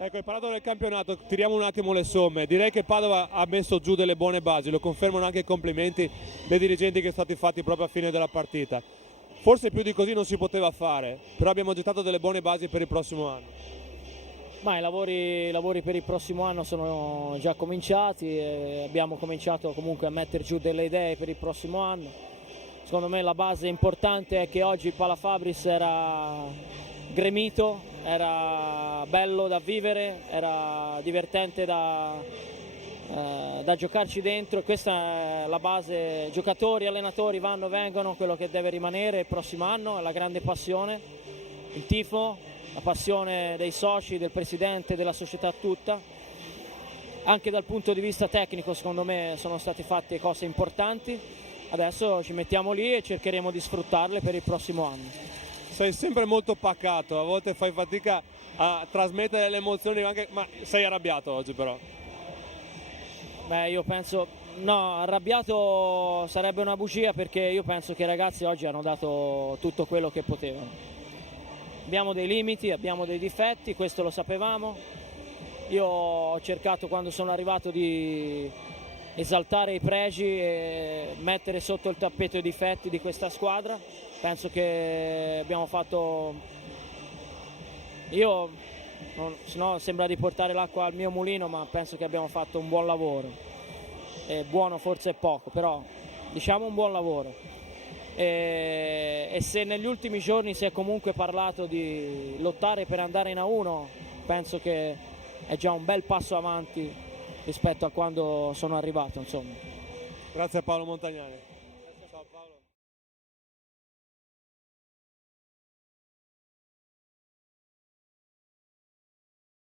Ecco, hai parlato del campionato, tiriamo un attimo le somme. Direi che Padova ha messo giù delle buone basi, lo confermano anche i complimenti dei dirigenti che sono stati fatti proprio a fine della partita. Forse più di così non si poteva fare, però abbiamo gettato delle buone basi per il prossimo anno. Ma i lavori per il prossimo anno sono già cominciati, e abbiamo cominciato comunque a mettere giù delle idee per il prossimo anno. Secondo me la base importante è che oggi il Palafabris era gremito, era bello da vivere, era divertente da giocarci dentro, e questa è la base. Giocatori, allenatori vanno, vengono, quello che deve rimanere il prossimo anno è la grande passione, il tifo, la passione dei soci, del presidente, della società tutta. Anche dal punto di vista tecnico secondo me sono state fatte cose importanti, adesso ci mettiamo lì e cercheremo di sfruttarle per il prossimo anno. Sei sempre molto pacato, a volte fai fatica a trasmettere le emozioni, ma sei arrabbiato oggi però. Beh, io penso, no, arrabbiato sarebbe una bugia, perché io penso che i ragazzi oggi hanno dato tutto quello che potevano. Abbiamo dei limiti, abbiamo dei difetti, questo lo sapevamo. Io ho cercato, quando sono arrivato, di esaltare i pregi e mettere sotto il tappeto i difetti di questa squadra. Penso che abbiamo fatto, sennò sembra di portare l'acqua al mio mulino, ma penso che abbiamo fatto un buon lavoro. Buono forse è poco, però diciamo un buon lavoro. E se negli ultimi giorni si è comunque parlato di lottare per andare in A1, penso che è già un bel passo avanti rispetto a quando sono arrivato, insomma. Grazie a Paolo Montagnani.